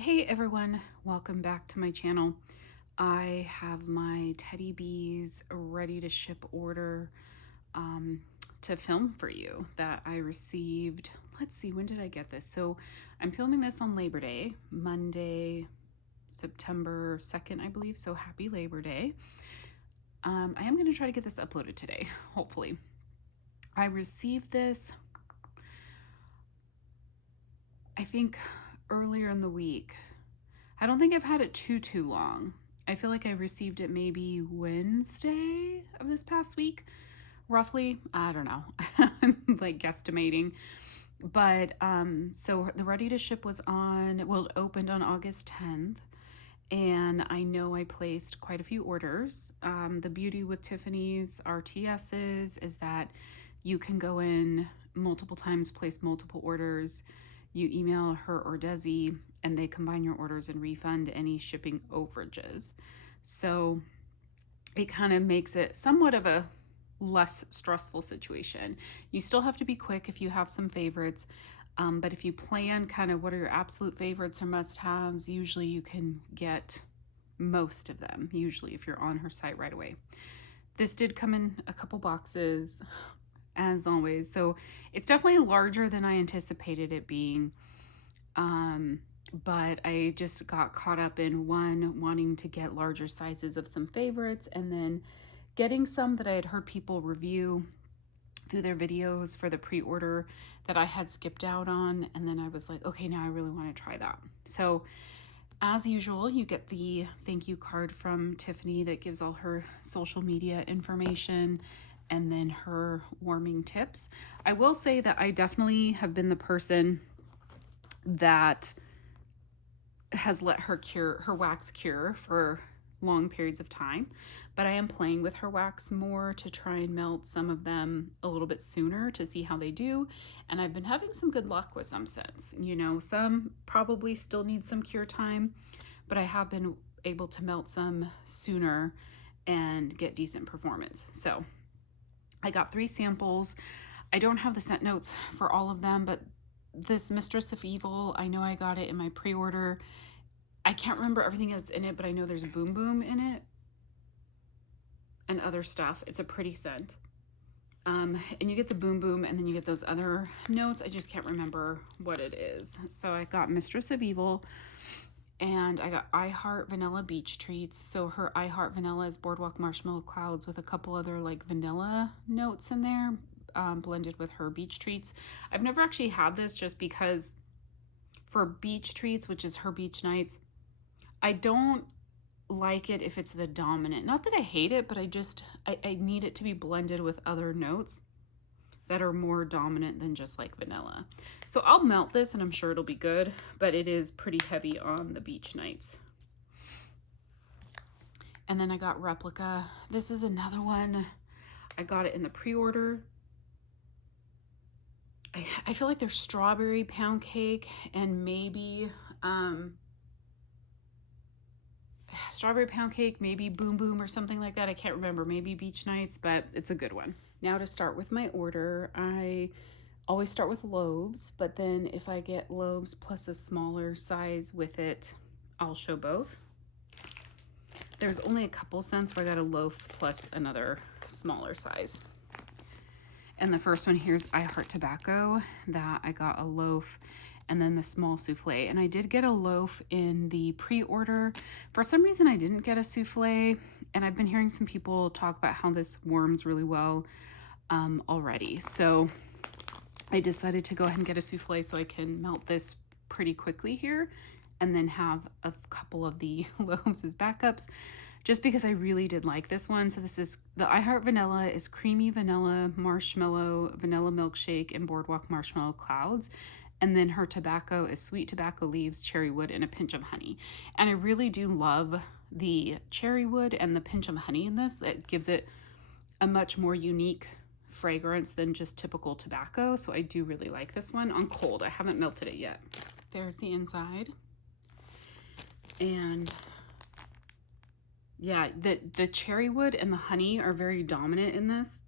Hey everyone, welcome back to my channel. I have my teddy bees ready to ship order to film for you that I received. Let's see, when did I get this? So I'm filming this on Labor Day, Monday, September 2nd, I believe. So happy Labor Day. I am going to try to get this uploaded today, hopefully. I received this, I think, earlier in the week. I don't think I've had it too long. I feel like I received it maybe Wednesday of this past week, roughly. I don't know. I'm like guesstimating. But so the ready to ship was it opened on August 10th. And I know I placed quite a few orders. The beauty with Tiffany's RTSs is that you can go in multiple times, place multiple orders. You email her or Desi, and they combine your orders and refund any shipping overages. So it kind of makes it somewhat of a less stressful situation. You still have to be quick if you have some favorites, but if you plan kind of what are your absolute favorites or must-haves, usually you can get most of them, usually if you're on her site right away. This did come in a couple boxes, as always, so it's definitely larger than I anticipated it being. But I just got caught up in wanting to get larger sizes of some favorites, and then getting some that I had heard people review through their videos for the pre-order that I had skipped out on. And then I was like, okay, now I really want to try that. So as usual, you get the thank you card from Tiffany that gives all her social media information and then her warming tips. I will say that I definitely have been the person that has let her wax cure for long periods of time, but I am playing with her wax more to try and melt some of them a little bit sooner to see how they do. And I've been having some good luck with some scents. You know, some probably still need some cure time, but I have been able to melt some sooner and get decent performance. So I got 3 samples. I don't have the scent notes for all of them, but this Mistress of Evil, I know I got it in my pre-order. I can't remember everything that's in it, but I know there's Boom Boom in it and other stuff. It's a pretty scent. And you get the Boom Boom, and then you get those other notes. I just can't remember what it is. So I got Mistress of Evil, and I got iHeart Vanilla Beach Treats. So her iHeart Vanilla is Boardwalk Marshmallow Clouds with a couple other like vanilla notes in there, blended with her Beach Treats. I've never actually had this just because for Beach Treats, which is her beach nights, I don't like it if it's the dominant. Not that I hate it, but I need it to be blended with other notes that are more dominant than just like vanilla. So I'll melt this and I'm sure it'll be good, but it is pretty heavy on the beach nights. And then I got Replica. This is another one. I got it in the pre-order. I feel like there's strawberry pound cake and maybe strawberry pound cake, maybe Boom Boom or something like that. I can't remember, maybe Beach Nights, but it's a good one. Now to start with my order, I always start with loaves, but then if I get loaves plus a smaller size with it, I'll show both. There's only a couple scents where I got a loaf plus another smaller size. And the first one here is iHeart Tobacco, that I got a loaf and then the small souffle. And I did get a loaf in the pre-order. For some reason, I didn't get a souffle, and I've been hearing some people talk about how this warms really well already. So I decided to go ahead and get a souffle so I can melt this pretty quickly here and then have a couple of the loaves as backups, just because I really did like this one. So this is the iHeart Vanilla is creamy vanilla, marshmallow, vanilla milkshake, and Boardwalk Marshmallow Clouds. And then her tobacco is sweet tobacco leaves, cherry wood, and a pinch of honey. And I really do love the cherry wood and the pinch of honey in this. That gives it a much more unique fragrance than just typical tobacco. So I do really like this one on cold. I haven't melted it yet. There's the inside. And yeah, the cherry wood and the honey are very dominant in this,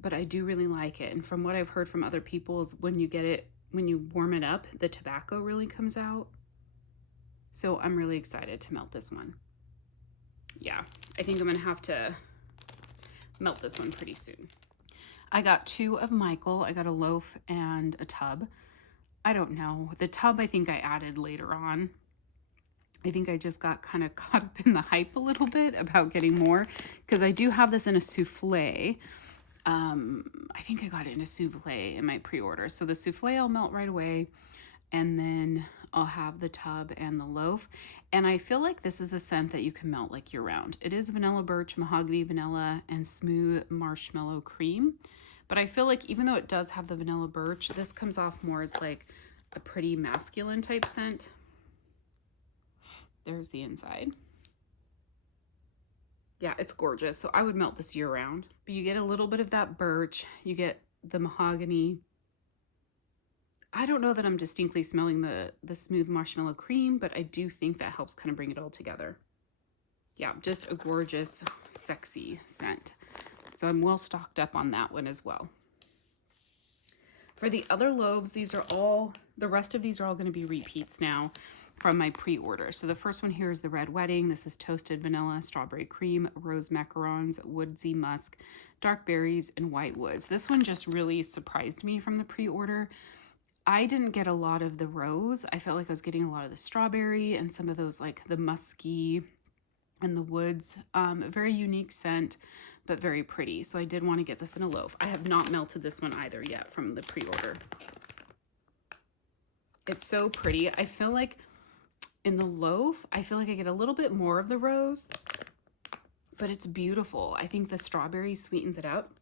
but I do really like it. And from what I've heard from other people is when you get it, when you warm it up, the tobacco really comes out. So I'm really excited to melt this one. Yeah, I think I'm gonna have to melt this one pretty soon. I got 2 of Michael. I got a loaf and a tub. I don't know. The tub I think I added later on. I think I just got kind of caught up in the hype a little bit about getting more, because I do have this in a souffle. I think I got it in a souffle in my pre-order. So the souffle I'll melt right away, and then I'll have the tub and the loaf. And I feel like this is a scent that you can melt like year round. It is vanilla birch, mahogany vanilla, and smooth marshmallow cream. But I feel like even though it does have the vanilla birch, this comes off more as like a pretty masculine type scent. There's the inside. Yeah, it's gorgeous. So I would melt this year round. But you get a little bit of that birch. You get the mahogany. I don't know that I'm distinctly smelling the smooth marshmallow cream, but I do think that helps kind of bring it all together. Yeah, just a gorgeous, sexy scent. So I'm well stocked up on that one as well. For the other loaves, the rest of these are all going to be repeats now from my pre-order. So the first one here is the Red Wedding. This is toasted vanilla, strawberry cream, rose macarons, woodsy musk, dark berries, and white woods. This one just really surprised me from the pre-order. I didn't get a lot of the rose. I felt like I was getting a lot of the strawberry and some of those like the musky and the woods. Very unique scent, but very pretty. So I did want to get this in a loaf. I have not melted this one either yet from the pre-order. It's so pretty. I feel like in the loaf, I feel like I get a little bit more of the rose, but it's beautiful. I think the strawberry sweetens it up.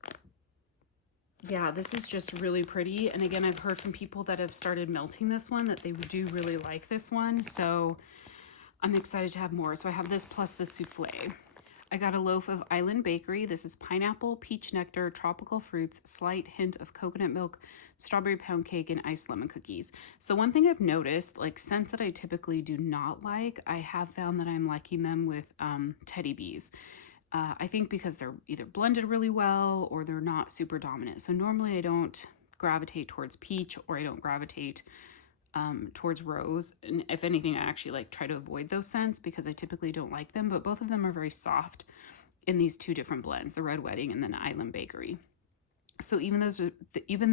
Yeah, this is just really pretty. And again, I've heard from people that have started melting this one that they do really like this one. So I'm excited to have more. So I have this plus the souffle. I got a loaf of Island Bakery. This is pineapple, peach nectar, tropical fruits, slight hint of coconut milk, strawberry pound cake, and iced lemon cookies. So one thing I've noticed, like scents that I typically do not like, I have found that I'm liking them with teddy bees. I think because they're either blended really well or they're not super dominant. So normally I don't gravitate towards peach, or I don't gravitate towards rose. And if anything, I actually like try to avoid those scents because I typically don't like them, but both of them are very soft in these 2 different blends, the Red Wedding and then Island Bakery. So even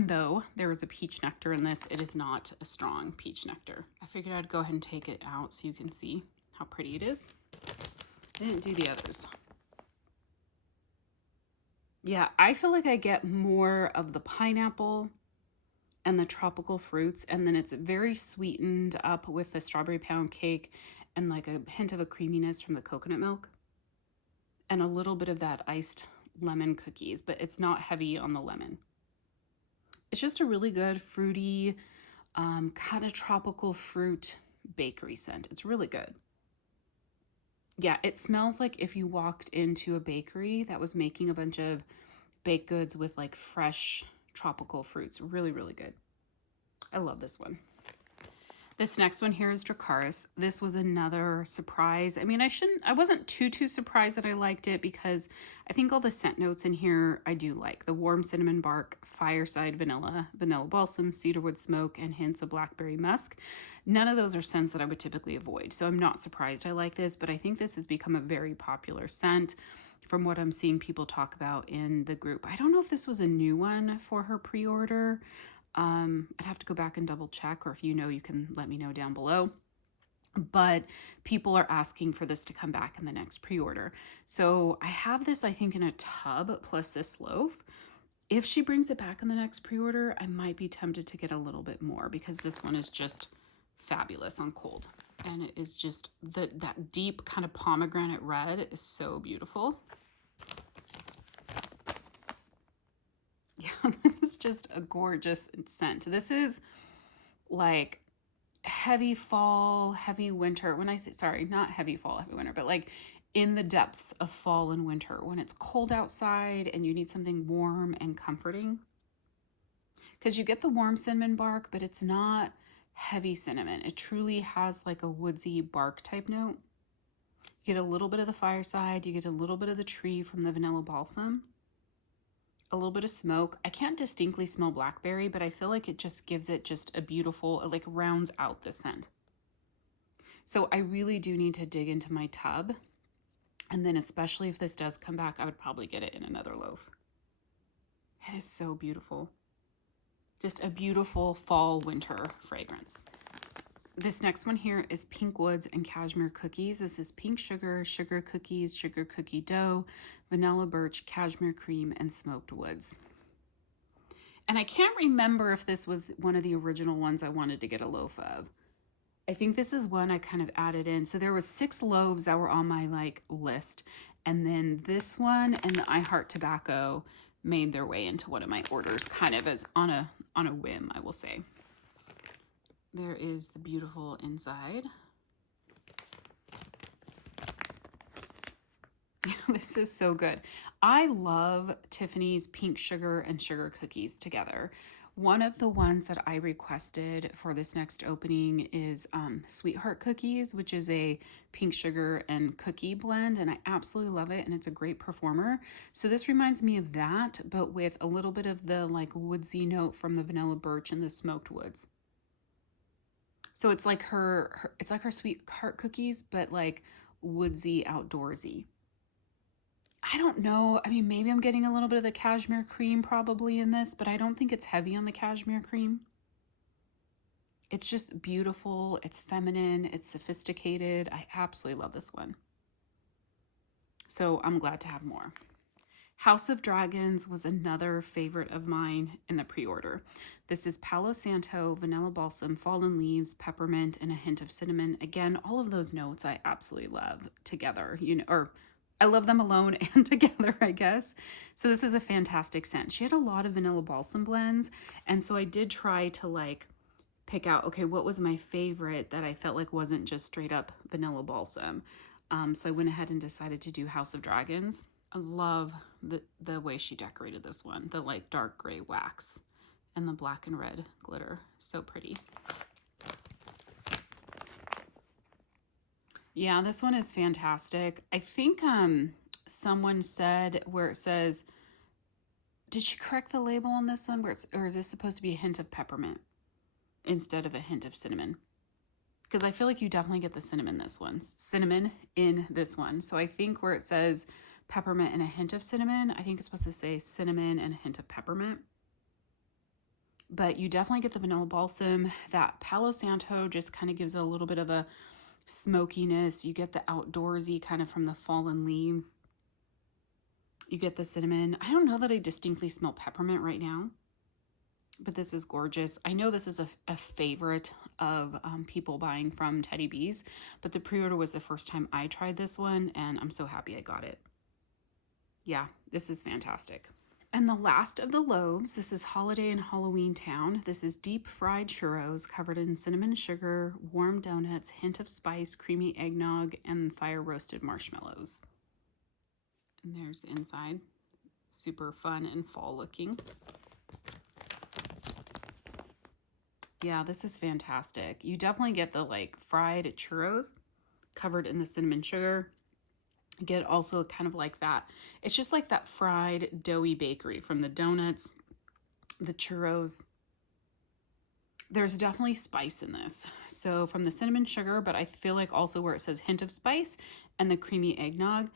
though there is a peach nectar in this, it is not a strong peach nectar. I figured I'd go ahead and take it out so you can see how pretty it is. I didn't do the others. Yeah, I feel like I get more of the pineapple and the tropical fruits, and then it's very sweetened up with the strawberry pound cake and like a hint of a creaminess from the coconut milk and a little bit of that iced lemon cookies, but it's not heavy on the lemon. It's just a really good fruity, kind of tropical fruit bakery scent. It's really good. Yeah, it smells like if you walked into a bakery that was making a bunch of baked goods with like fresh tropical fruits. Really, really good. I love this one. This next one here is Dracaris. This was another surprise. I mean, I wasn't too surprised that I liked it because I think all the scent notes in here I do like. The warm cinnamon bark, fireside vanilla, vanilla balsam, cedarwood smoke, and hints of blackberry musk. None of those are scents that I would typically avoid. So I'm not surprised I like this, but I think this has become a very popular scent from what I'm seeing people talk about in the group. I don't know if this was a new one for her pre-order. I'd have to go back and double check, or if you know, you can let me know down below. But people are asking for this to come back in the next pre-order. So I have this, I think, in a tub plus this loaf. If she brings it back in the next pre-order, I might be tempted to get a little bit more because this one is just fabulous on cold. And it is just, that deep kind of pomegranate red is so beautiful. Yeah, this is just a gorgeous scent. This is like heavy fall, heavy winter. When I say, sorry, not heavy fall, heavy winter, but like in the depths of fall and winter when it's cold outside and you need something warm and comforting. Because you get the warm cinnamon bark, but it's not heavy cinnamon. It truly has like a woodsy bark type note. You get a little bit of the fireside. You get a little bit of the tree from the vanilla balsam. A little bit of smoke. I can't distinctly smell blackberry, but I feel like it just gives it just a beautiful, it like rounds out the scent. So I really do need to dig into my tub. And then especially if this does come back, I would probably get it in another loaf. It is so beautiful. Just a beautiful fall winter fragrance. This next one here is Pink Woods and Cashmere Cookies. This is pink sugar, sugar cookies, sugar cookie dough, vanilla birch, cashmere cream, and smoked woods. And I can't remember if this was one of the original ones I wanted to get a loaf of. I think this is one I kind of added in. So there was 6 loaves that were on my list. And then this one and the iHeart tobacco made their way into one of my orders, kind of as on a whim, I will say. There is the beautiful inside. This is so good. I love Tiffany's pink sugar and sugar cookies together. One of the ones that I requested for this next opening is Sweetheart Cookies, which is a pink sugar and cookie blend, and I absolutely love it, and it's a great performer. So this reminds me of that, but with a little bit of the woodsy note from the vanilla birch and the smoked woods. So it's like her Sweetheart Cookies, but woodsy, outdoorsy. I don't know. I mean, maybe I'm getting a little bit of the cashmere cream probably in this, but I don't think it's heavy on the cashmere cream. It's just beautiful. It's feminine. It's sophisticated. I absolutely love this one. So I'm glad to have more. House of Dragons was another favorite of mine in the pre-order. This is Palos Santo, vanilla balsam, fallen leaves, peppermint, and a hint of cinnamon. Again, all of those notes I absolutely love together, or I love them alone and together, I guess. So this is a fantastic scent. She had a lot of vanilla balsam blends, and so I did try to pick out, okay, what was my favorite that I felt like wasn't just straight up vanilla balsam. So I went ahead and decided to do House of Dragons. I love the way she decorated this one, the dark gray wax and the black and red glitter. So pretty. Yeah, this one is fantastic. I think someone said where it says, did she correct the label on this one? Or is this supposed to be a hint of peppermint instead of a hint of cinnamon? Because I feel like you definitely get the cinnamon in this one. So I think where it says peppermint and a hint of cinnamon, I think it's supposed to say cinnamon and a hint of peppermint. But you definitely get the vanilla balsam. That Palo Santo just kind of gives it a little bit of a smokiness. You get the outdoorsy kind of from the fallen leaves. You get the cinnamon. I don't know that I distinctly smell peppermint right now, but this is gorgeous. I know this is a favorite of people buying from Teddy Bees, but the pre-order was the first time I tried this one, and I'm so happy I got it. Yeah, this is fantastic. And the last of the loaves, this is Holiday and Halloween Town. This is deep fried churros covered in cinnamon sugar, warm donuts, hint of spice, creamy eggnog, and fire roasted marshmallows. And there's the inside. Super fun and fall looking. Yeah, this is fantastic. You definitely get the fried churros covered in the cinnamon sugar. Get also kind of that. It's just like that fried doughy bakery from the donuts, the churros. There's definitely spice in this. So from the cinnamon sugar, but I feel like also where it says hint of spice and the creamy eggnog.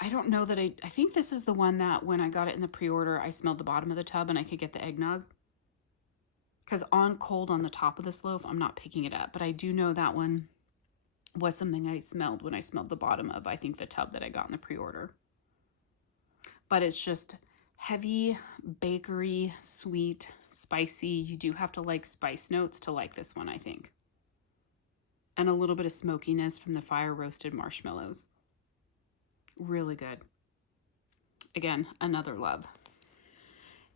I don't know that I think this is the one that when I got it in the pre-order, I smelled the bottom of the tub and I could get the eggnog. Because on cold on the top of this loaf, I'm not picking it up. But I do know that one was something I smelled when I smelled the bottom of, I think, the tub that I got in the pre-order. But it's just heavy, bakery, sweet, spicy. You do have to like spice notes to like this one, I think. And a little bit of smokiness from the fire roasted marshmallows. Really good. Again, another love.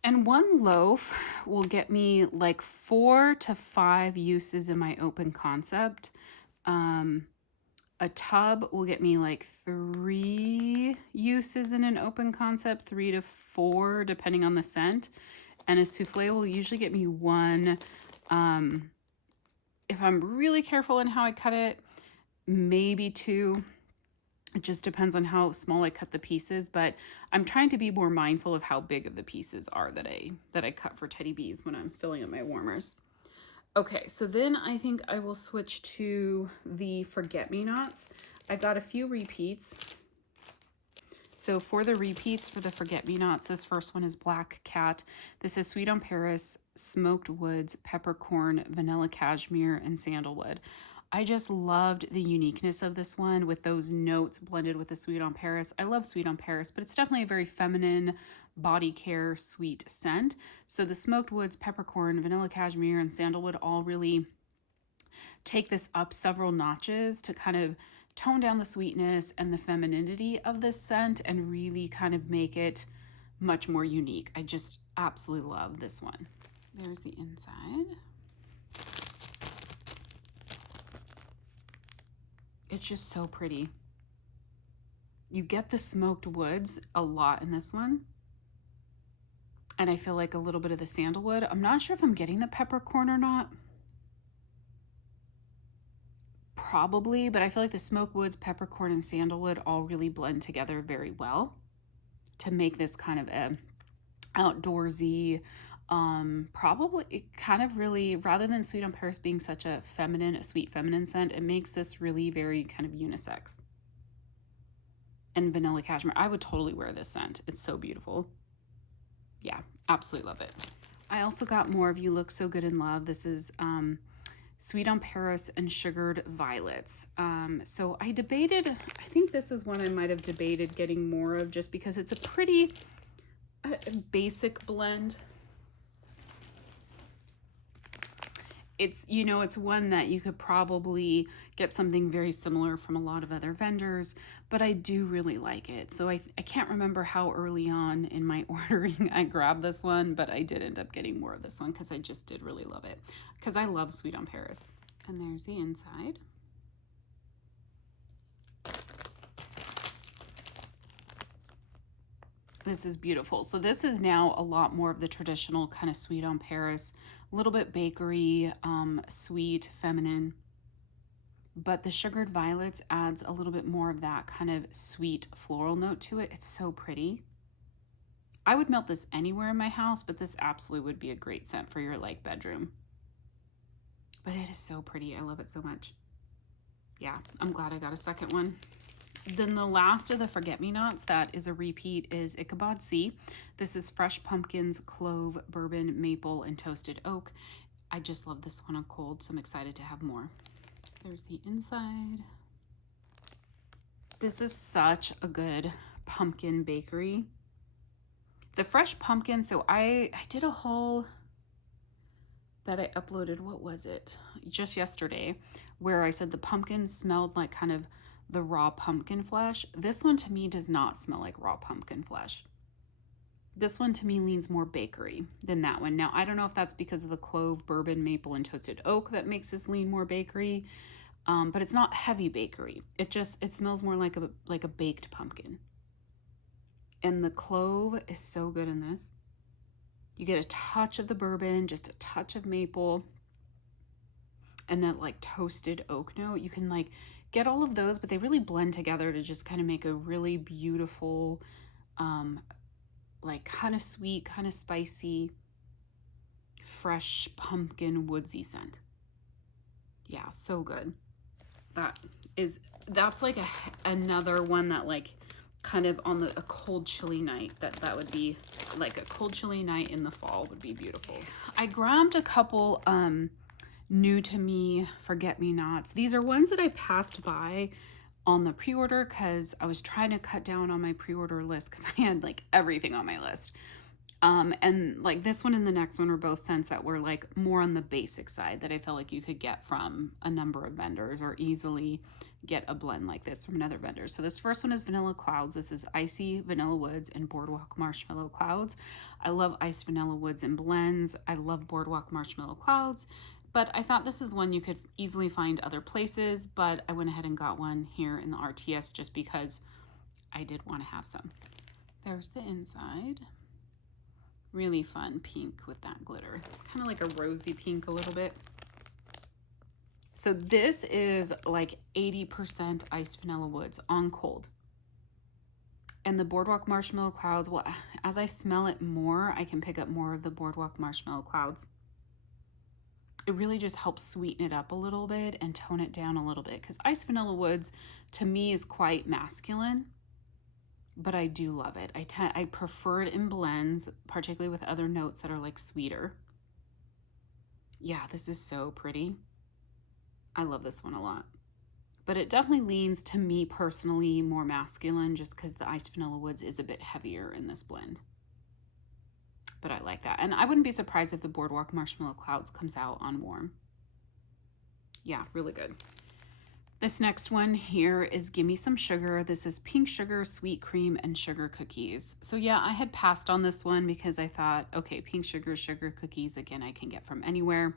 And one loaf will get me 4 to 5 uses in my open concept. A tub will get me 3 uses in an open concept, 3 to 4 depending on the scent. And a souffle will usually get me 1. If I'm really careful in how I cut it, maybe 2. It just depends on how small I cut the pieces, but I'm trying to be more mindful of how big of the pieces are that I cut for Teddy Bees when I'm filling up my warmers. Okay, so then I think I will switch to the Forget-Me-Nots. I got a few repeats. So for the repeats for the Forget-Me-Nots, this first one is Black Cat. This is Sweet on Paris, Smoked Woods, Peppercorn, Vanilla Cashmere, and Sandalwood. I just loved the uniqueness of this one with those notes blended with the Sweet on Paris. I love Sweet on Paris, but it's definitely a very feminine body care sweet scent. So the Smoked Woods, Peppercorn, Vanilla Cashmere, and Sandalwood all really take this up several notches to kind of tone down the sweetness and the femininity of this scent and really kind of make it much more unique. I just absolutely love this one. There's the inside. It's just so pretty. You get the smoked woods a lot in this one. And I feel like a little bit of the sandalwood. I'm not sure if I'm getting the peppercorn or not. Probably, but I feel like the smoked woods, peppercorn, and sandalwood all really blend together very well to make this kind of a outdoorsy, probably it kind of really, rather than Sweet on Paris being such a sweet feminine scent, it makes this really very kind of unisex. And Vanilla Cashmere, I would totally wear this scent. It's so beautiful. Yeah, absolutely love it. I also got more of You Look So Good in Love. This is Sweet on Paris and Sugared Violets. So I debated, I think this is one I might have debated getting more of just because it's a pretty basic blend. It's, you know, it's one that you could probably get something very similar from a lot of other vendors, but I do really like it. So I can't remember how early on in my ordering I grabbed this one, but I did end up getting more of this one because I just did really love it because I love Sweet on Paris. And there's the inside. This is beautiful. So this is now a lot more of the traditional kind of Sweet on Paris, a little bit bakery, sweet, feminine. But the Sugared Violets adds a little bit more of that kind of sweet floral note to it. It's so pretty. I would melt this anywhere in my house, but this absolutely would be a great scent for your like bedroom. But it is so pretty. I love it so much. Yeah, I'm glad I got a second one. Then the last of the Forget-Me-Nots that is a repeat is Ichabod Sea. This is fresh pumpkins, clove, bourbon, maple, and toasted oak. I just love this one on cold, so I'm excited to have more. There's the inside. This is such a good pumpkin bakery. The fresh pumpkin, so I did a haul that I uploaded, what was it? Just yesterday, where I said the pumpkin smelled like kind of the raw pumpkin flesh. This one to me does not smell like raw pumpkin flesh. This one to me leans more bakery than that one. Now, I don't know if that's because of the clove, bourbon, maple, and toasted oak that makes this lean more bakery, but it's not heavy bakery. It smells more like a baked pumpkin. And the clove is so good in this. You get a touch of the bourbon, just a touch of maple, and that like toasted oak note. You can like get all of those, but they really blend together to just kind of make a really beautiful, like kind of sweet, kind of spicy, fresh pumpkin woodsy scent. Yeah, so good. That's like another one that like kind of on a cold chilly night that would be like a cold chilly night in the fall would be beautiful. I grabbed a couple new to me Forget-Me-Nots. These are ones that I passed by on the pre-order because I was trying to cut down on my pre-order list because I had like everything on my list. And like this one and the next one were both scents that were like more on the basic side that I felt like you could get from a number of vendors or easily get a blend like this from another vendor. So this first one is Vanilla Clouds. This is Icy Vanilla Woods and Boardwalk Marshmallow Clouds. I love Iced Vanilla Woods and blends. I love Boardwalk Marshmallow Clouds, but I thought this is one you could easily find other places, but I went ahead and got one here in the RTS just because I did want to have some. There's the inside. Really fun pink with that glitter. Kind of like a rosy pink a little bit. So this is like 80% Iced Vanilla Woods on cold. And the Boardwalk Marshmallow Clouds, well, as I smell it more, I can pick up more of the Boardwalk Marshmallow Clouds. it really just helps sweeten it up a little bit and tone it down a little bit, because Iced Vanilla Woods to me is quite masculine, but I do love it. I prefer it in blends, particularly with other notes that are like sweeter. Yeah, this is so pretty. I love this one a lot. But it definitely leans, to me personally, more masculine, just because the Iced Vanilla Woods is a bit heavier in this blend. But I like that. And I wouldn't be surprised if the Boardwalk Marshmallow Clouds comes out on warm. Yeah, really good. This next one here is Gimme Some Sugar. This is pink sugar, sweet cream, and sugar cookies. So yeah, I had passed on this one because I thought, okay, pink sugar, sugar cookies, again, I can get from anywhere.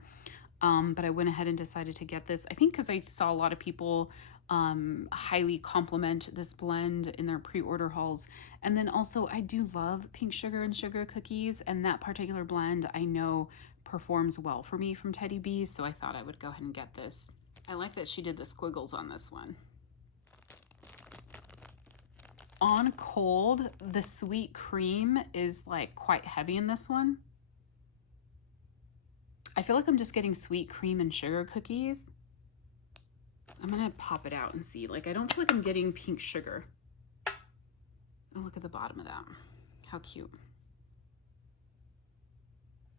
But I went ahead and decided to get this, I think because I saw a lot of people highly compliment this blend in their pre-order hauls. And then also I do love pink sugar and sugar cookies, and that particular blend I know performs well for me from Teddy Bees, so I thought I would go ahead and get this. I like that she did the squiggles on this one. On cold, the sweet cream is like quite heavy in this one. I feel like I'm just getting sweet cream and sugar cookies. I'm gonna pop it out and see. Like, I don't feel like I'm getting pink sugar. Oh, look at the bottom of that. How cute.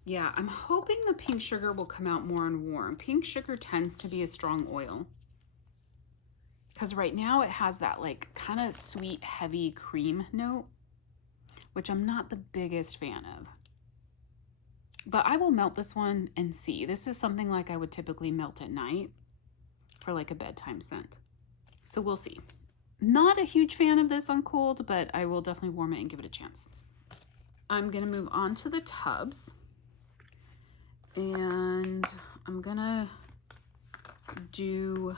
Yeah, I'm hoping the pink sugar will come out more on warm. Pink sugar tends to be a strong oil, because right now it has that like kind of sweet, heavy cream note, which I'm not the biggest fan of. But I will melt this one and see. This is something like I would typically melt at night for like a bedtime scent. So we'll see. Not a huge fan of this on cold, but I will definitely warm it and give it a chance. I'm gonna move on to the tubs. And I'm gonna do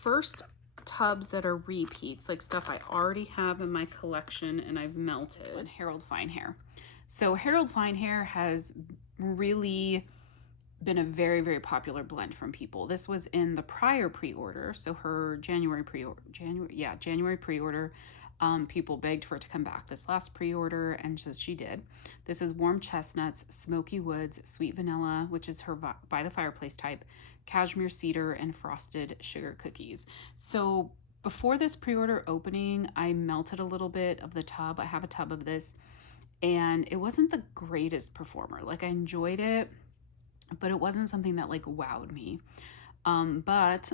first tubs that are repeats, like stuff I already have in my collection and I've melted. And Harold Fine Hair. So Harold Fine Hair has really been a very, very popular blend from people. This was in the prior pre-order, so her January pre-order, January pre-order. People begged for it to come back this last pre-order, and so she did. This is Warm Chestnuts, Smoky Woods, Sweet Vanilla, which is her By the Fireplace type, Cashmere Cedar, and Frosted Sugar Cookies. So before this pre-order opening, I melted a little bit of the tub. I have a tub of this, and it wasn't the greatest performer. Like, I enjoyed it, but it wasn't something that like wowed me. But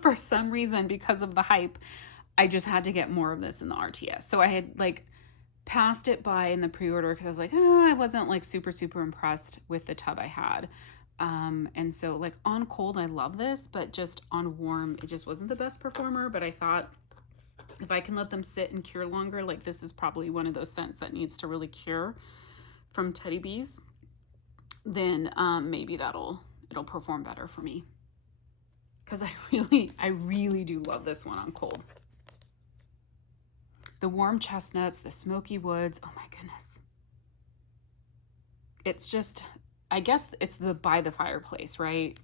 for some reason, because of the hype, I just had to get more of this in the RTS. So I had like passed it by in the pre-order because I was like, I wasn't like super, super impressed with the tub I had. And so like on cold, I love this, but just on warm, it just wasn't the best performer. But I thought if I can let them sit and cure longer, like this is probably one of those scents that needs to really cure from Teddy Bees, then maybe it'll perform better for me. Because I really do love this one on cold. The Warm Chestnuts, the Smoky Woods, oh my goodness. It's just, I guess it's the By the Fireplace, right?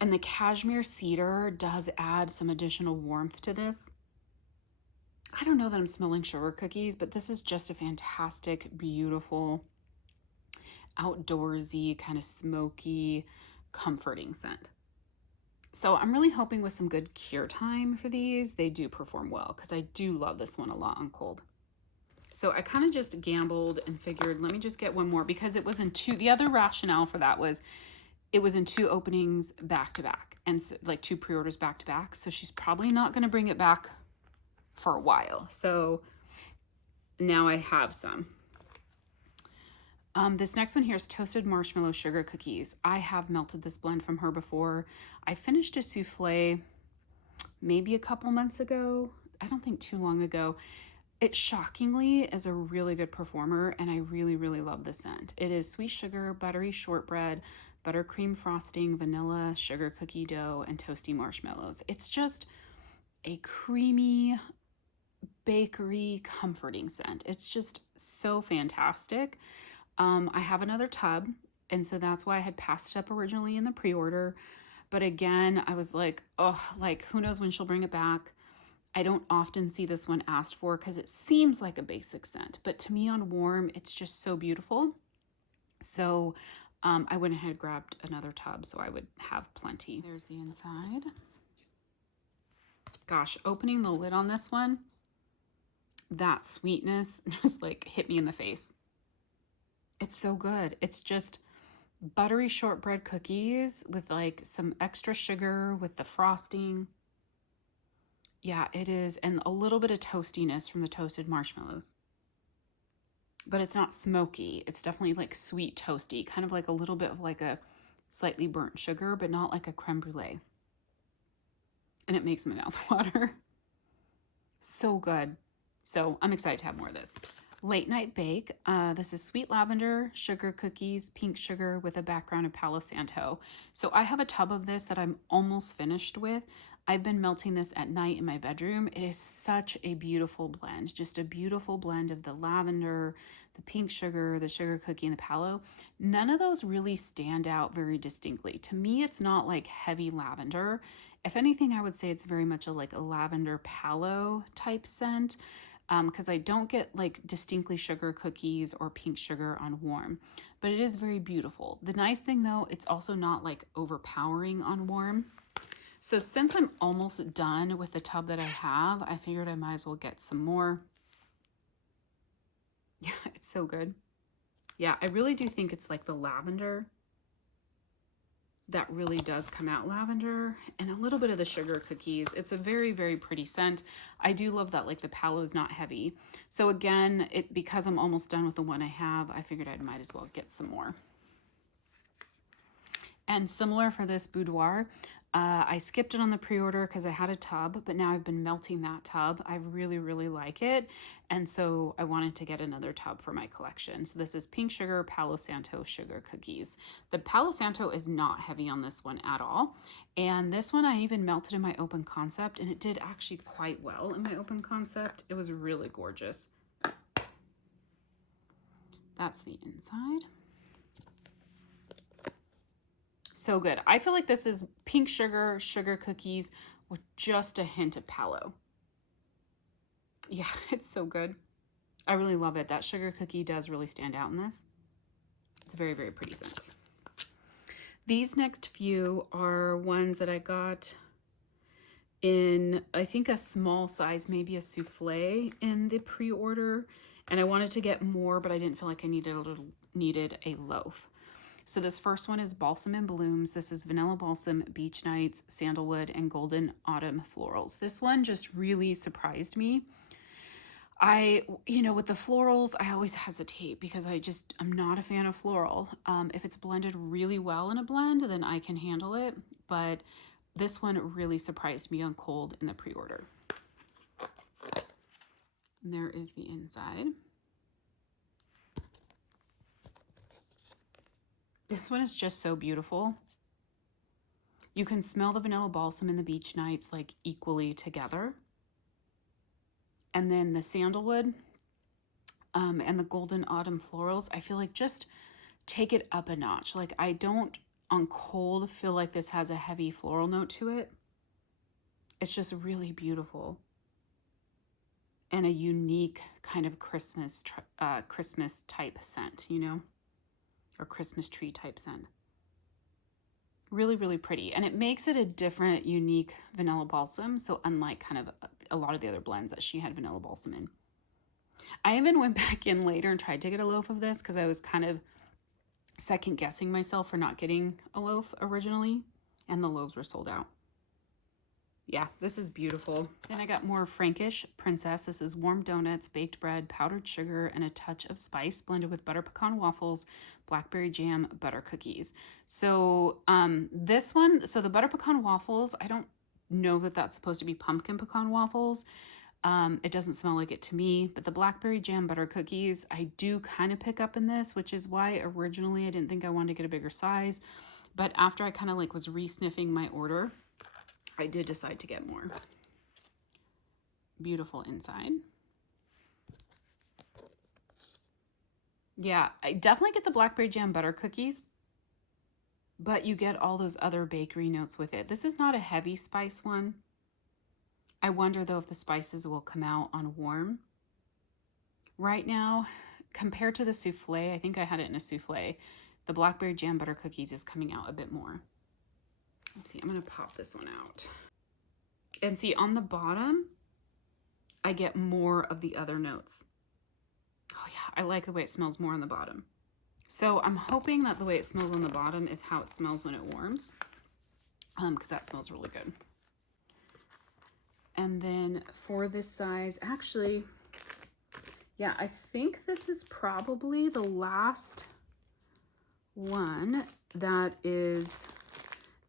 And the Cashmere Cedar does add some additional warmth to this. I don't know that I'm smelling sugar cookies, but this is just a fantastic, beautiful, outdoorsy, kind of smoky, comforting scent. So I'm really hoping with some good cure time for these, they do perform well, because I do love this one a lot on cold. So I kind of just gambled and figured, let me just get one more, because it was in two. The other rationale for that was it was in 2 openings back to back, and so, like 2 pre-orders back to back. So she's probably not going to bring it back for a while. So now I have some. This next one here is Toasted Marshmallow Sugar Cookies. I have melted this blend from her before. I finished a souffle maybe a couple months ago. I don't think too long ago. It shockingly is a really good performer, and I really, really love the scent. It is sweet sugar, buttery shortbread, buttercream frosting, vanilla, sugar cookie dough, and toasty marshmallows. It's just a creamy, bakery, comforting scent. It's just so fantastic. I have another tub, and so that's why I had passed it up originally in the pre-order. But again, I was like, oh, like who knows when she'll bring it back. I don't often see this one asked for because it seems like a basic scent, but to me on warm, it's just so beautiful. So I went ahead and grabbed another tub so I would have plenty. There's the inside. Gosh, opening the lid on this one, that sweetness just like hit me in the face. It's so good. It's just buttery shortbread cookies with like some extra sugar with the frosting. Yeah, it is. And a little bit of toastiness from the toasted marshmallows. But it's not smoky. It's definitely like sweet toasty, kind of like a little bit of like a slightly burnt sugar, but not like a creme brulee. And it makes my mouth water. So good. So I'm excited to have more of this. Late night bake. This is sweet lavender sugar cookies, pink sugar with a background of Palo Santo. So I have a tub of this that I'm almost finished with. I've been melting this at night in my bedroom. It is such a beautiful blend, just a beautiful blend of the lavender, the pink sugar, the sugar cookie, and the Palo. None of those really stand out very distinctly. To me, it's not like heavy lavender. If anything, I would say it's very much like a lavender Palo type scent, because I don't get like distinctly sugar cookies or pink sugar on warm, but it is very beautiful. The nice thing though, it's also not like overpowering on warm. So since I'm almost done with the tub that I have, I figured I might as well get some more. Yeah, it's so good. Yeah, I really do think it's like the lavender that really does come out lavender, and a little bit of the sugar cookies. It's a very, very pretty scent. I do love that like the Palo's not heavy. So again, because I'm almost done with the one I have, I figured I might as well get some more. And similar for this boudoir, I skipped it on the pre-order because I had a tub, but now I've been melting that tub. I really, really like it. And so I wanted to get another tub for my collection. So this is pink sugar Palo Santo sugar cookies. The Palo Santo is not heavy on this one at all. And this one I even melted in my open concept, and it did actually quite well in my open concept. It was really gorgeous. That's the inside. So good. I feel like this is pink sugar, sugar cookies with just a hint of Palo. Yeah, it's so good. I really love it. That sugar cookie does really stand out in this. It's a very, very pretty scent. These next few are ones that I got in, I think, a small size, maybe a souffle in the pre-order. And I wanted to get more, but I didn't feel like I needed a loaf. So this first one is Balsam Blooms. This is Vanilla Balsam, Beach Nights, Sandalwood, and Golden Autumn Florals. This one just really surprised me. With the florals, I always hesitate because I'm not a fan of floral. If it's blended really well in a blend, then I can handle it. But this one really surprised me on cold in the pre-order. And there is the inside. This one is just so beautiful. You can smell the vanilla balsam and the beach nights like equally together. And then the sandalwood and the golden autumn florals, I feel like just take it up a notch. Like I don't on cold feel like this has a heavy floral note to it. It's just really beautiful. And a unique kind of Christmas type scent, or Christmas tree type scent. Really, really pretty. And it makes it a different, unique vanilla balsam. So unlike kind of a lot of the other blends that she had vanilla balsam in. I even went back in later and tried to get a loaf of this because I was kind of second guessing myself for not getting a loaf originally. And the loaves were sold out. Yeah, this is beautiful. Then I got more Frankish Princess. This is warm donuts, baked bread, powdered sugar, and a touch of spice blended with butter pecan waffles, blackberry jam, butter cookies. So this one, so the butter pecan waffles, I don't know that that's supposed to be pumpkin pecan waffles. It doesn't smell like it to me, but the blackberry jam butter cookies, I do kind of pick up in this, which is why originally I didn't think I wanted to get a bigger size. But after I kind of like was re-sniffing my order, I did decide to get more. Beautiful inside. Yeah, I definitely get the blackberry jam butter cookies, but you get all those other bakery notes with it. This is not a heavy spice one. I wonder though if the spices will come out on warm. Right now, compared to the souffle, I think I had it in a souffle. the blackberry jam butter cookies is coming out a bit more. Let's see, I'm going to pop this one out. And see, on the bottom, I get more of the other notes. Oh yeah, I like the way it smells more on the bottom. So I'm hoping that the way it smells on the bottom is how it smells when it warms, because that smells really good. And then for this size, actually, yeah, I think this is probably the last one that is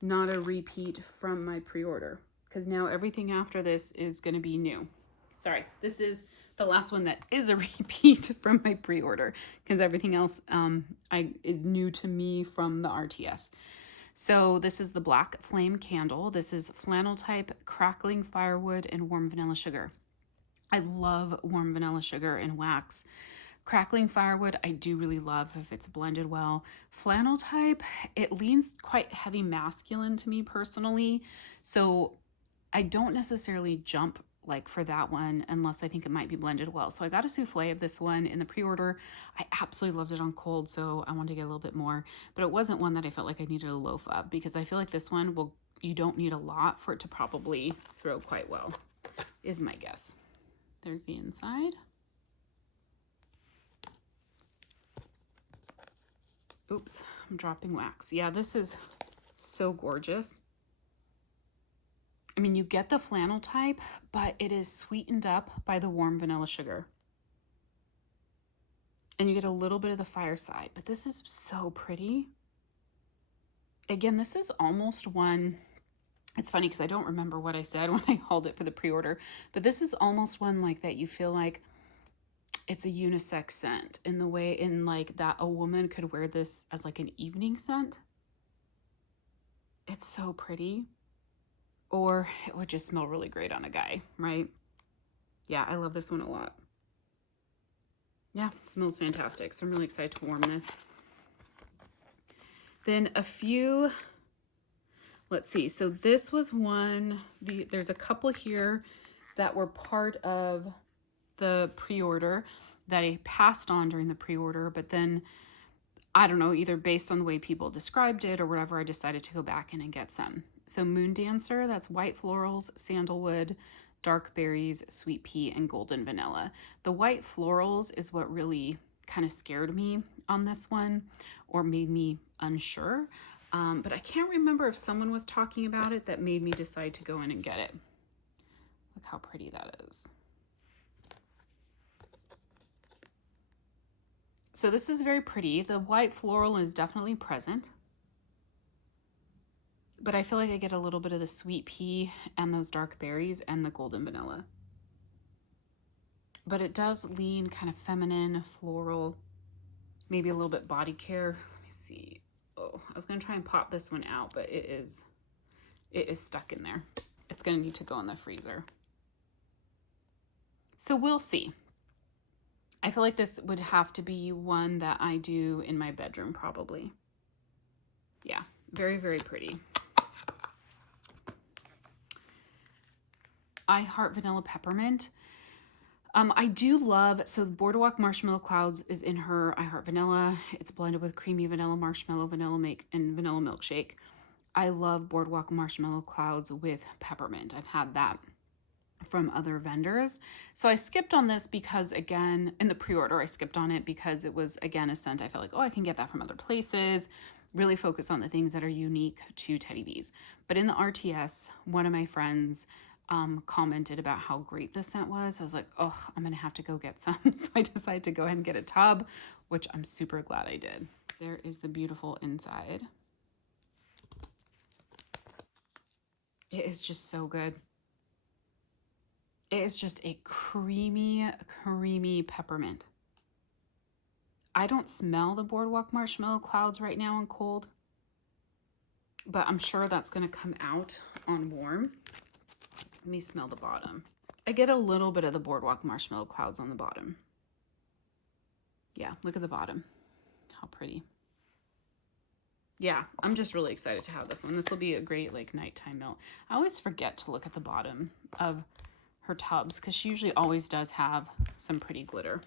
not a repeat from my pre-order, because now everything after this is going to be new. Sorry, this is the last one that is a repeat from my pre-order, because everything else is new to me from the RTS. So this is the Black Flame Candle. This is flannel type, crackling firewood, and warm vanilla sugar. I love warm vanilla sugar and wax. Crackling firewood, I do really love if it's blended well. Flannel type, it leans quite heavy masculine to me personally. So I don't necessarily jump like for that one unless I think it might be blended well. So I got a souffle of this one in the pre-order. I absolutely loved it on cold, so I wanted to get a little bit more, but it wasn't one that I felt like I needed a loaf of, because I feel like this one you don't need a lot for it to probably throw quite well, is my guess. There's the inside. Oops, I'm dropping wax. Yeah, this is so gorgeous. I mean, you get the flannel type, but it is sweetened up by the warm vanilla sugar. And you get a little bit of the fireside, but this is so pretty. Again, this is almost one, it's funny because I don't remember what I said when I hauled it for the pre-order, but this is almost one like that you feel like it's a unisex scent in the way like that a woman could wear this as like an evening scent. It's so pretty. Or it would just smell really great on a guy, right? Yeah, I love this one a lot. Yeah, it smells fantastic. So I'm really excited to warm this. Then a few, let's see. So this was one, there's a couple here that were part of the pre-order that I passed on during the pre-order, but then I don't know, either based on the way people described it or whatever, I decided to go back in and get some. So Moon Dancer, that's white florals, sandalwood, dark berries, sweet pea, and golden vanilla. The white florals is what really kind of scared me on this one or made me unsure. But I can't remember if someone was talking about it that made me decide to go in and get it. Look how pretty that is. So this is very pretty. The white floral is definitely present, but I feel like I get a little bit of the sweet pea and those dark berries and the golden vanilla. But it does lean kind of feminine, floral, maybe a little bit body care. Let me see. Oh, I was gonna try and pop this one out, but it is stuck in there. It's gonna need to go in the freezer. So we'll see. I feel like this would have to be one that I do in my bedroom probably. Yeah, very, very pretty. iHeart Vanilla Peppermint. I do love, so Boardwalk Marshmallow Clouds is in her iHeart Vanilla. It's blended with creamy vanilla, marshmallow, and vanilla milkshake. I love Boardwalk Marshmallow Clouds with peppermint. I've had that from other vendors. So I skipped on this because, again, in the pre-order, I skipped on it because it was, again, a scent I felt like, oh, I can get that from other places. Really focus on the things that are unique to Teddy Bees. But in the RTS, one of my friends commented about how great the scent was. I was like, oh, I'm gonna have to go get some. So I decided to go ahead and get a tub, which I'm super glad I did. There is the beautiful inside. It is just so good. It is just a creamy, creamy peppermint. I don't smell the Boardwalk Marshmallow Clouds right now on cold, but I'm sure that's gonna come out on warm. Let me smell the bottom. I get a little bit of the Boardwalk Marshmallow Clouds on the bottom. Yeah, look at the bottom. How pretty. Yeah, I'm just really excited to have this one. This will be a great like nighttime melt. I always forget to look at the bottom of her tubs because she usually always does have some pretty glitter.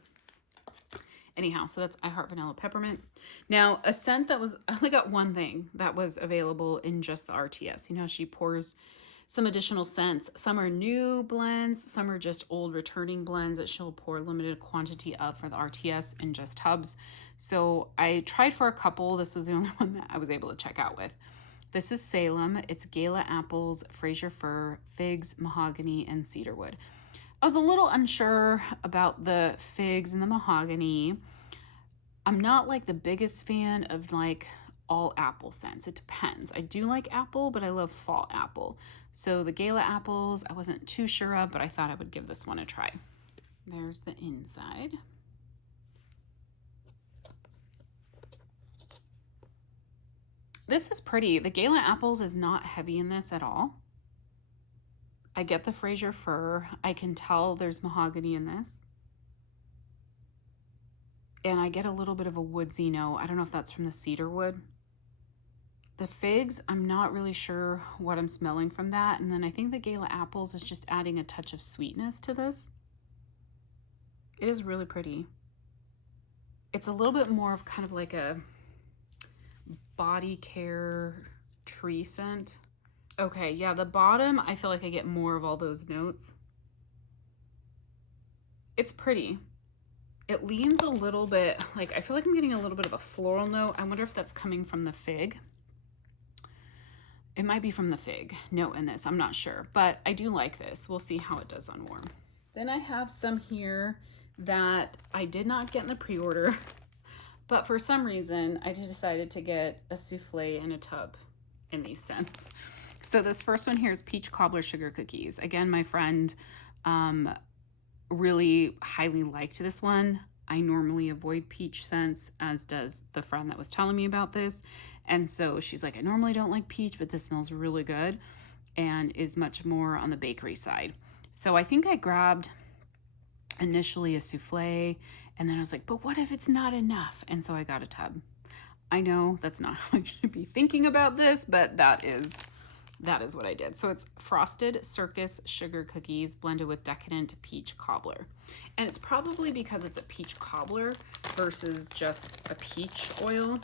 Anyhow, so that's iHeart Vanilla Peppermint. Now, a scent that was, I only got one thing that was available in just the RTS. You know, she pours some additional scents. Some are new blends, some are just old returning blends that she'll pour limited quantity of for the RTS in just tubs. So I tried for a couple. This was the only one that I was able to check out with. This is Salem. It's Gala apples, Fraser fir, figs, mahogany, and cedarwood. I was a little unsure about the figs and the mahogany. I'm not like the biggest fan of like all apple scents. It depends. I do like apple, but I love fall apple. So the Gala apples, I wasn't too sure of, but I thought I would give this one a try. There's the inside. This is pretty. The Gala apples is not heavy in this at all. I get the Fraser fir. I can tell there's mahogany in this. And I get a little bit of a woodsy note. I don't know if that's from the cedar wood. The figs, I'm not really sure what I'm smelling from that. And then I think the Gala apples is just adding a touch of sweetness to this. It is really pretty. It's a little bit more of kind of like a body care tree scent. Okay, yeah, the bottom, I feel like I get more of all those notes. It's pretty. It leans a little bit, like I feel like I'm getting a little bit of a floral note. I wonder if that's coming from the fig. It might be from the fig note in this, I'm not sure, but I do like this. We'll see how it does on warm. Then I have some here that I did not get in the pre-order, but for some reason I just decided to get a souffle in a tub in these scents. So this first one here is Peach Cobbler Sugar Cookies. Again, my friend really highly liked this one. I normally avoid peach scents, as does the friend that was telling me about this. And so she's like, I normally don't like peach, but this smells really good and is much more on the bakery side. So I think I grabbed initially a souffle, and then I was like, but what if it's not enough? And so I got a tub. I know that's not how I should be thinking about this, but that is what I did. So it's Frosted Circus Sugar Cookies blended with Decadent Peach Cobbler. And it's probably because it's a peach cobbler versus just a peach oil.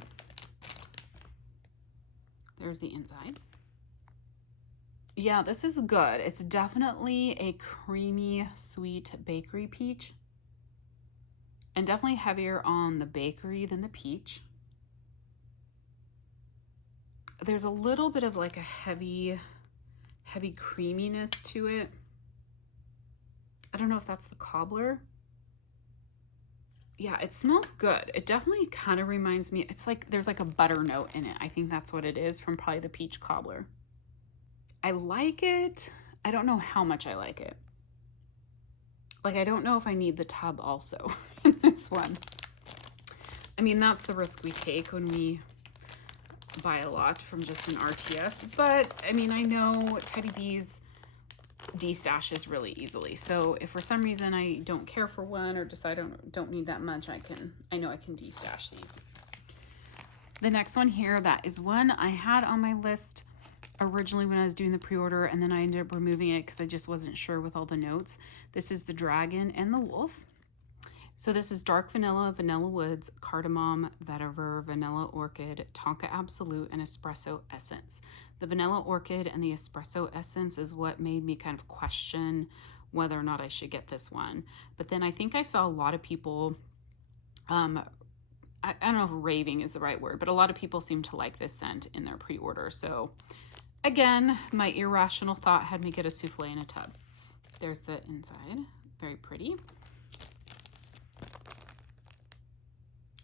There's the inside. Yeah, this is good. It's definitely a creamy, sweet bakery peach. And definitely heavier on the bakery than the peach. There's a little bit of like a heavy creaminess to it. I don't know if that's the cobbler. Yeah, it smells good. It definitely kind of reminds me, it's like there's like a butter note in it. I think that's what it is from probably the peach cobbler. I like it. I don't know how much I like it. Like, I don't know if I need the tub also in this one. I mean, that's the risk we take when we buy a lot from just an RTS, but I mean, I know Teddy Bees destashes really easily. So if for some reason I don't care for one or decide I don't need that much, I know I can destash these. The next one here, that is one I had on my list originally when I was doing the pre-order, and then I ended up removing it because I just wasn't sure with all the notes. This is the Dragon and the Wolf. So this is dark vanilla, vanilla woods, cardamom, vetiver, vanilla orchid, tonka absolute, and espresso essence. The vanilla orchid and the espresso essence is what made me kind of question whether or not I should get this one. But then I think I saw a lot of people, I don't know if raving is the right word, but a lot of people seem to like this scent in their pre-order. So again, my irrational thought had me get a souffle in a tub. There's the inside, very pretty.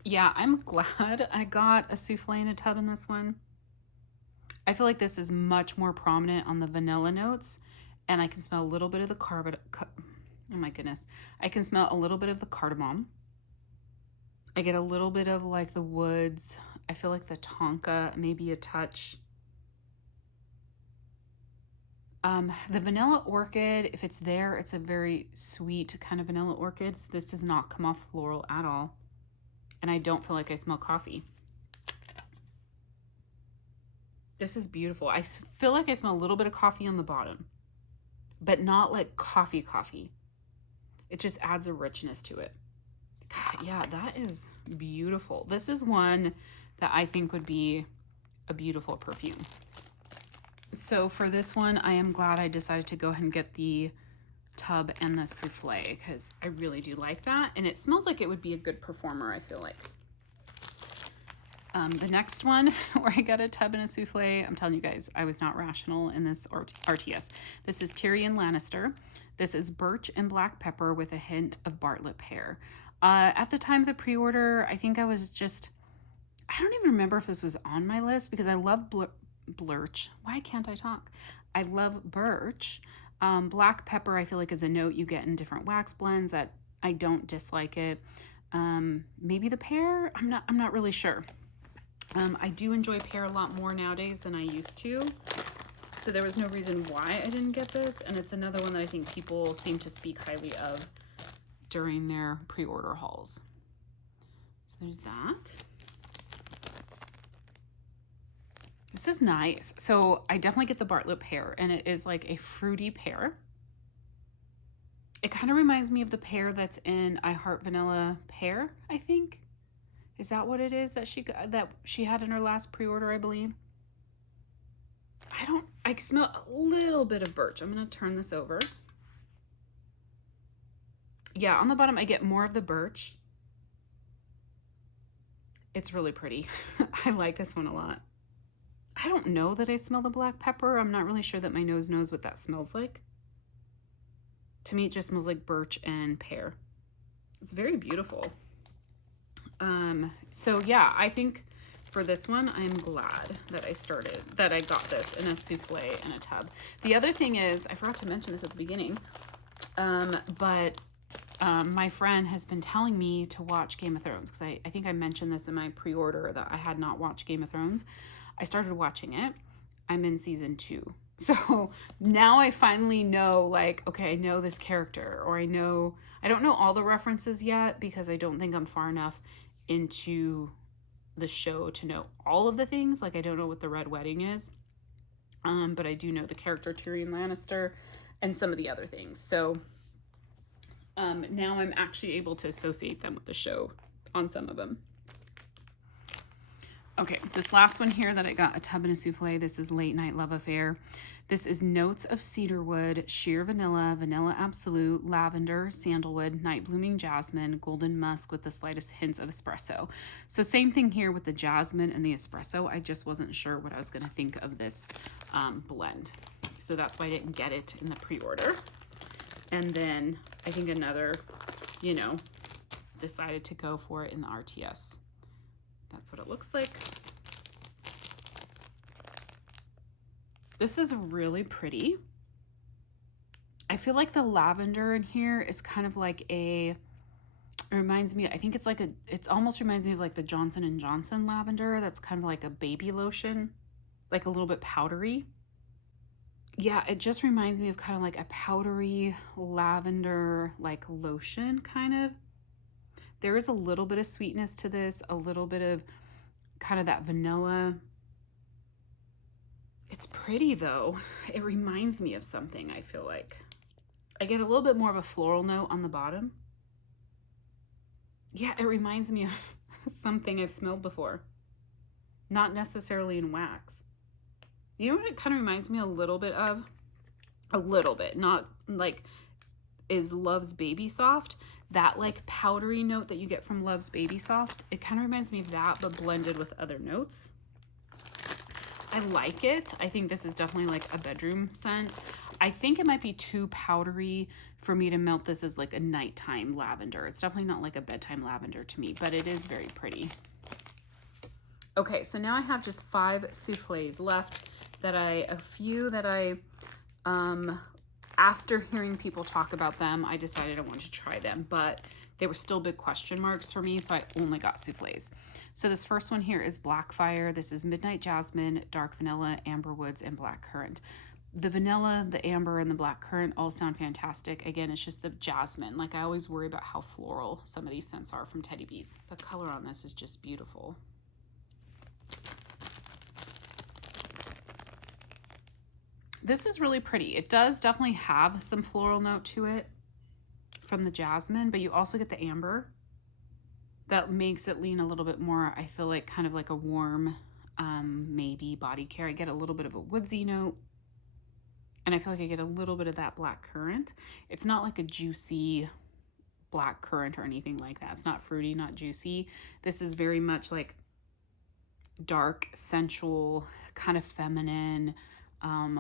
Yeah, I'm glad I got a souffle in a tub in this one. I feel like this is much more prominent on the vanilla notes, and I can smell a little bit of the oh my goodness. I can smell a little bit of the cardamom. I get a little bit of like the woods. I feel like the tonka, maybe a touch. The vanilla orchid, if it's there, it's a very sweet kind of vanilla orchid. So this does not come off floral at all. And I don't feel like I smell coffee. This is beautiful. I feel like I smell a little bit of coffee on the bottom, but not like coffee. It just adds a richness to it. God, yeah, that is beautiful. This is one that I think would be a beautiful perfume. So for this one, I am glad I decided to go ahead and get the tub and the souffle because I really do like that. And it smells like it would be a good performer, I feel like. The next one where I got a tub and a souffle, I'm telling you guys, I was not rational in this RTS. This is Tyrion Lannister. This is birch and black pepper with a hint of Bartlett pear. At the time of the pre-order, I think I was just, I don't even remember if this was on my list because I love birch. Why can't I talk? I love birch. Black pepper, I feel like, is a note you get in different wax blends that I don't dislike it. Maybe the pear, I'm not really sure. I do enjoy pear a lot more nowadays than I used to. So there was no reason why I didn't get this. And it's another one that I think people seem to speak highly of during their pre-order hauls. So there's that. This is nice. So I definitely get the Bartlett pear, and it is like a fruity pear. It kind of reminds me of the pear that's in iHeart Vanilla Pear, I think. Is that what it is that she had in her last pre-order, I believe? I smell a little bit of birch. I'm going to turn this over. Yeah, on the bottom, I get more of the birch. It's really pretty. I like this one a lot. I don't know that I smell the black pepper. I'm not really sure that my nose knows what that smells like. To me, it just smells like birch and pear. It's very beautiful. So yeah, I think for this one, I'm glad that I got this in a souffle and a tub. The other thing is, I forgot to mention this at the beginning, but my friend has been telling me to watch Game of Thrones because I think I mentioned this in my pre-order that I had not watched Game of Thrones. I started watching it. I'm in season 2. So now I finally know, like, okay, I know this character, or I don't know all the references yet because I don't think I'm far enough into the show to know all of the things. Like, I don't know what the Red Wedding is, but I do know the character Tyrion Lannister and some of the other things. So now I'm actually able to associate them with the show on some of them. Okay, this last one here that I got a tub and a souffle, this is Late Night Love Affair. This is notes of cedarwood, sheer vanilla, vanilla absolute, lavender, sandalwood, night blooming jasmine, golden musk with the slightest hints of espresso. So same thing here with the jasmine and the espresso. I just wasn't sure what I was going to think of this blend. So that's why I didn't get it in the pre-order. And then I think another, decided to go for it in the RTS. That's what it looks like. This is really pretty. I feel like the lavender in here is kind of like it reminds me, I think it's like it almost reminds me of like the Johnson & Johnson lavender. That's kind of like a baby lotion, like a little bit powdery. Yeah, it just reminds me of kind of like a powdery lavender, like lotion kind of. There is a little bit of sweetness to this, a little bit of kind of that vanilla. It's pretty though. It reminds me of something, I feel like. I get a little bit more of a floral note on the bottom. Yeah, it reminds me of something I've smelled before. Not necessarily in wax. You know what it kind of reminds me a little bit of? A little bit, not like is Love's Baby Soft. That like powdery note that you get from Love's Baby Soft. It kind of reminds me of that, but blended with other notes. I like it. I think this is definitely like a bedroom scent. I think it might be too powdery for me to melt this as like a nighttime lavender. It's definitely not like a bedtime lavender to me, but it is very pretty. Okay, so now I have just 5 souffles left a few that I, after hearing people talk about them, I decided I wanted to try them, but they were still big question marks for me, so I only got souffles. So this first one here is Blackfire. This is Midnight Jasmine, Dark Vanilla, Amber Woods, and Black Currant. The vanilla, the amber, and the black currant all sound fantastic. Again, it's just the jasmine. Like, I always worry about how floral some of these scents are from Teddy Bees. The color on this is just beautiful. This is really pretty. It does definitely have some floral note to it from the jasmine, but you also get the amber. that makes it lean a little bit more, I feel like kind of like a warm, maybe body care. I get a little bit of a woodsy note, and I feel like I get a little bit of that black currant. It's not like a juicy black currant or anything like that. It's not fruity, not juicy. This is very much like dark, sensual, kind of feminine,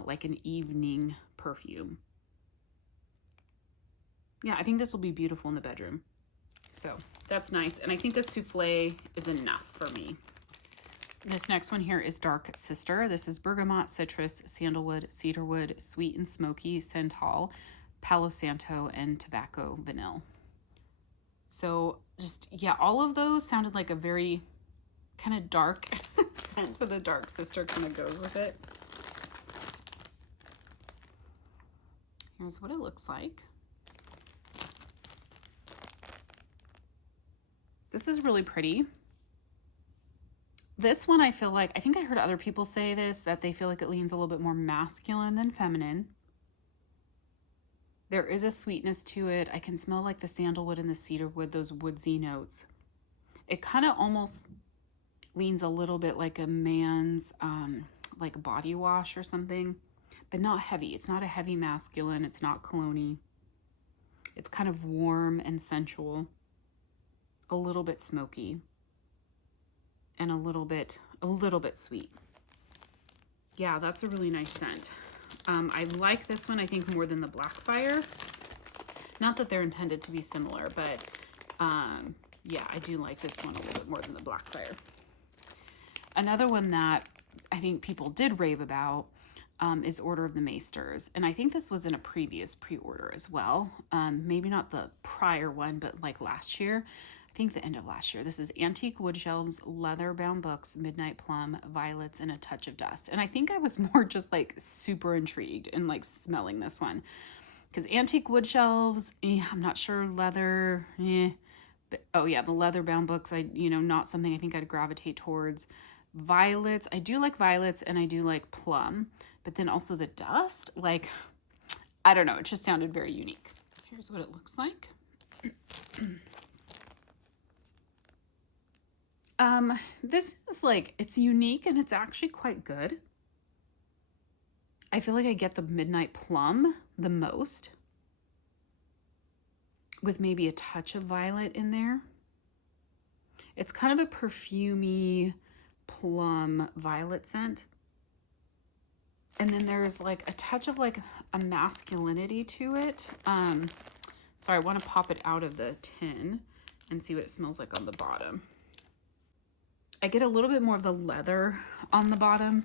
like an evening perfume. Yeah, I think this will be beautiful in the bedroom. So that's nice. And I think this souffle is enough for me. This next one here is Dark Sister. This is Bergamot Citrus, Sandalwood, Cedarwood, Sweet and Smoky, Santal, Palo Santo, and Tobacco Vanilla. So just, yeah, all of those sounded like a very kind of dark scent. So the Dark Sister kind of goes with it. Here's what it looks like. This is really pretty. This one, I feel like, I think I heard other people say this, that they feel like it leans a little bit more masculine than feminine. There is a sweetness to it. I can smell like the sandalwood and the cedarwood, those woodsy notes. It kind of almost leans a little bit like a man's like body wash or something, but not heavy. It's not a heavy masculine. It's not cologne-y. It's kind of warm and sensual, a little bit smoky, and a little bit sweet. Yeah, that's a really nice scent. I like this one, I think, more than the Blackfire. Not that they're intended to be similar, but yeah, I do like this one a little bit more than the Blackfire. Another one that I think people did rave about is Order of the Maesters. And I think this was in a previous pre-order as well. Maybe not the prior one, but like last year. I think the end of last year. This is Antique Wood Shelves, Leather Bound Books, Midnight Plum, Violets, and a Touch of Dust. And I think I was more just like super intrigued in like smelling this one. Because Antique Wood Shelves, I'm not sure. Leather, But, oh yeah, the Leather Bound Books, not something I think I'd gravitate towards. Violets, I do like violets, and I do like plum. But then also the dust, like, I don't know. It just sounded very unique. Here's what it looks like. This is like, it's unique and it's actually quite good. I feel like I get the Midnight Plum the most, with maybe a touch of violet in there. It's kind of a perfumey plum violet scent. And then there's like a touch of like a masculinity to it. So I want to pop it out of the tin and see what it smells like on the bottom. I get a little bit more of the leather on the bottom.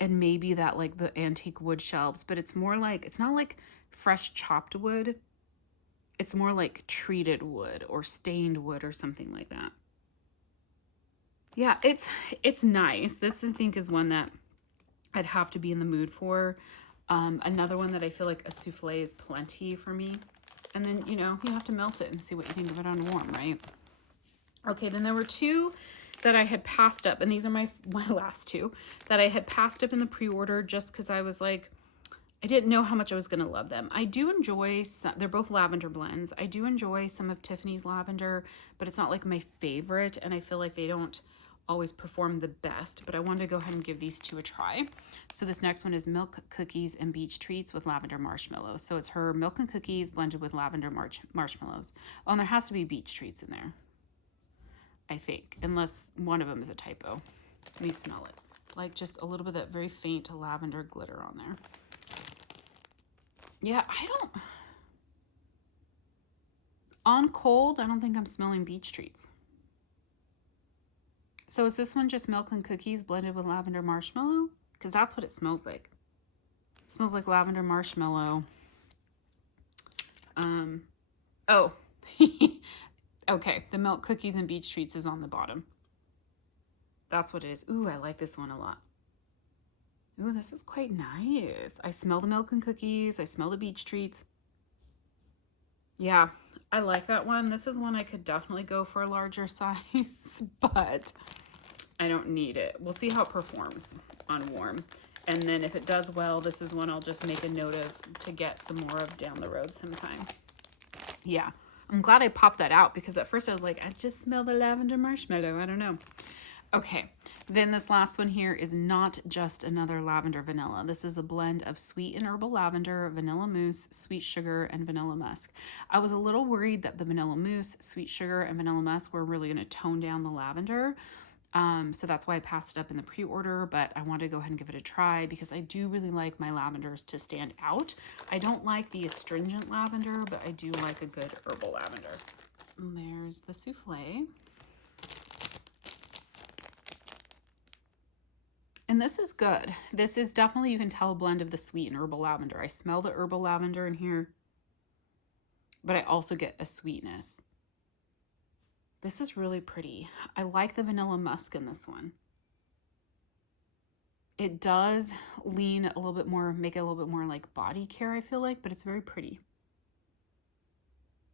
And maybe that like the antique wood shelves, but it's more like, it's not like fresh chopped wood. It's more like treated wood or stained wood or something like that. Yeah, it's nice. This I think is one that I'd have to be in the mood for. Another one that I feel like a souffle is plenty for me. And then, you have to melt it and see what you think of it on warm, right? Okay, then there were two that I had passed up, and these are my last two that I had passed up in the pre-order just because I was like, I didn't know how much I was going to love them. I do enjoy some, they're both lavender blends. I do enjoy some of Tiffany's lavender, but it's not like my favorite, and I feel like they don't always perform the best, but I wanted to go ahead and give these two a try. So this next one is Milk Cookies and Beach Treats with Lavender Marshmallow. So it's her milk and cookies blended with lavender marshmallows. Oh, and there has to be Beach Treats in there, I think, unless one of them is a typo. Let me smell it. Like just a little bit of that very faint lavender glitter on there. Yeah, on cold, I don't think I'm smelling Beach Treats. So is this one just milk and cookies blended with lavender marshmallow? Because that's what it smells like. It smells like lavender marshmallow. Oh, okay. The milk cookies and Beach Treats is on the bottom. That's what it is. Ooh, I like this one a lot. Ooh, this is quite nice. I smell the milk and cookies. I smell the Beach Treats. Yeah, I like that one. This is one I could definitely go for a larger size, but I don't need it. We'll see how it performs on warm. And then if it does well, this is one I'll just make a note of to get some more of down the road sometime. Yeah, I'm glad I popped that out because at first I was like, I just smell the lavender marshmallow. I don't know. Okay, then this last one here is not just another lavender vanilla. This is a blend of sweet and herbal lavender, vanilla mousse, sweet sugar, and vanilla musk. I was a little worried that the vanilla mousse, sweet sugar, and vanilla musk were really going to tone down the lavender. So that's why I passed it up in the pre-order, but I wanted to go ahead and give it a try because I do really like my lavenders to stand out. I don't like the astringent lavender, but I do like a good herbal lavender. And there's the souffle. And this is good. This is definitely, you can tell, a blend of the sweet and herbal lavender. I smell the herbal lavender in here, but I also get a sweetness. This is really pretty. I like the vanilla musk in this one. It does lean a little bit more, make it a little bit more like body care, I feel like, but it's very pretty.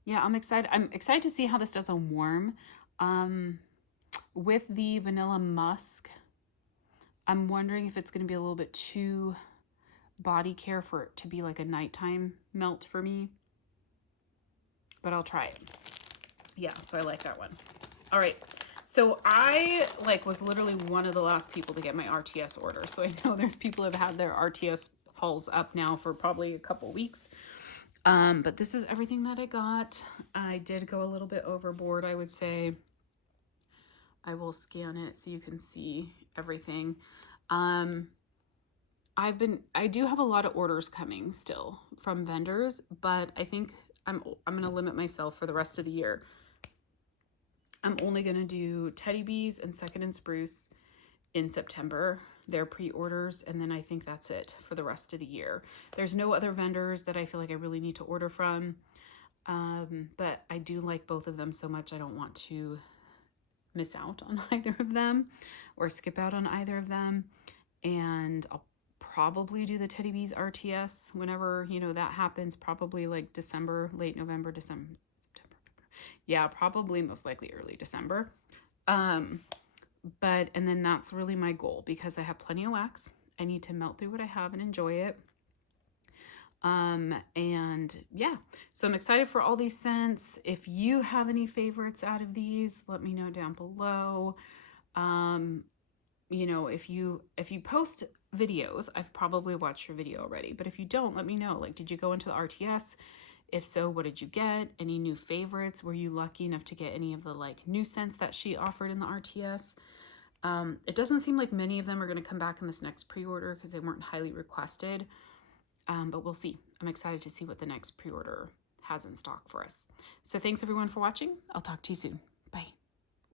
Yeah, I'm excited. I'm excited to see how this does on warm. With the vanilla musk, I'm wondering if it's going to be a little bit too body care for it to be like a nighttime melt for me. But I'll try it. Yeah, so I like that one. All right. So I was literally one of the last people to get my RTS order. So I know there's people who have had their RTS hauls up now for probably a couple weeks. But this is everything that I got. I did go a little bit overboard, I would say. I will scan it so you can see everything. I do have a lot of orders coming still from vendors, but I think I'm going to limit myself for the rest of the year. I'm only going to do Teddy Bees and Second and Spruce in September. They're pre-orders, and then I think that's it for the rest of the year. There's no other vendors that I feel like I really need to order from, but I do like both of them so much I don't want to miss out on either of them or skip out on either of them. And I'll probably do the Teddy Bees RTS whenever, that happens, probably like December, late November, December. Yeah, probably most likely early December. And then that's really my goal because I have plenty of wax. I need to melt through what I have and enjoy it. And yeah, so I'm excited for all these scents. If you have any favorites out of these, let me know down below. If you post videos, I've probably watched your video already, but if you don't, let me know. Like, did you go into the RTS? If so, what did you get? Any new favorites? Were you lucky enough to get any of the new scents that she offered in the RTS? It doesn't seem like many of them are going to come back in this next pre-order because they weren't highly requested. But we'll see. I'm excited to see what the next pre-order has in stock for us. So thanks everyone for watching. I'll talk to you soon.